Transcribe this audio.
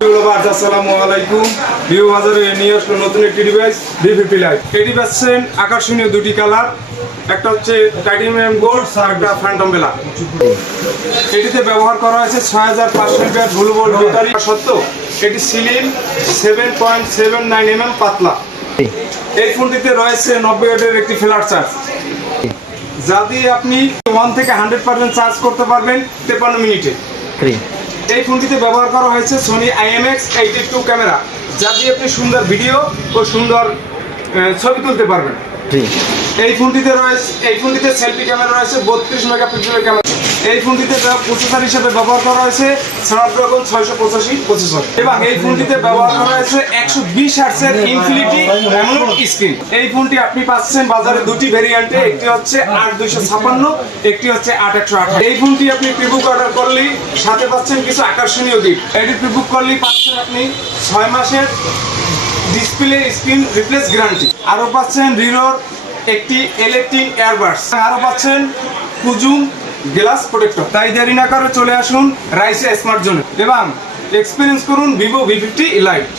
আসসালামু আলাইকুম। ভিভো বাজারে নিয়ে আসলো নতুন একটি ডিভাইস V50 Lite। এটি পাচ্ছেন আকর্ষণীয় দুটি কালার, একটা হচ্ছে টাইটানিয়াম গোল্ড আর একটা ফ্যান্টম ব্ল্যাক। এটিতে ব্যবহার করা হয়েছে 6500 mAh ব্লু ভোল্ট ব্যাটারি সত্ত্বেও এটি সিলিং 7.79 mm পাতলা। এই ফোনটিতে রয়েছে 90 ওয়াটের একটি ফ্ল্যাট চার্জ, যা দিয়ে আপনি 1 থেকে 100% চার্জ করতে পারবেন 53 মিনিটে। এই ফোনটিতে ব্যবহার করা হয়েছে Sony IMX82 ক্যামেরা, যা দিয়ে আপনি সুন্দর ভিডিও ও সুন্দর ছবি তুলতে পারবেন। এই ফোনটিতে সেলফি ক্যামেরা রয়েছে 32 মেগাপিক্সেলের ক্যামেরা। এই ফোনটিতে প্রসেসর হিসেবে ব্যবহার করা হয়েছে স্ন্যাপড্রাগন 685 প্রসেসর এবং এই ফোনটিতে ব্যবহার করা হয়েছে 120 হার্টজের ইনফিনিটি অ্যামোলেড স্ক্রিন। এই ফোনটি আপনি পাচ্ছেন বাজারে দুটি ভেরিয়েন্টে, একটি হচ্ছে 8256, একটি হচ্ছে 8128। এই ফোনটি আপনি প্রিবুক অর্ডার করলেই সাথে পাচ্ছেন কিছু আকর্ষণীয় গিফট। এটি প্রিবুক করলেই পাচ্ছেন আপনি 6 মাসের ডিসপ্লে স্ক্রিন রিপ্লেস গ্যারান্টি, আরও পাচ্ছেন রিরোর একটি ইলেকট্রিক এয়ারবাডস, আরও পাচ্ছেন কুজুম গ্লাস প্রোটেক্টর। তাই দেরি না করে চলে আসুন রাইসে স্মার্ট জোনে এবং এক্সপিরিয়েন্স করুন ভিভো V50 Lite।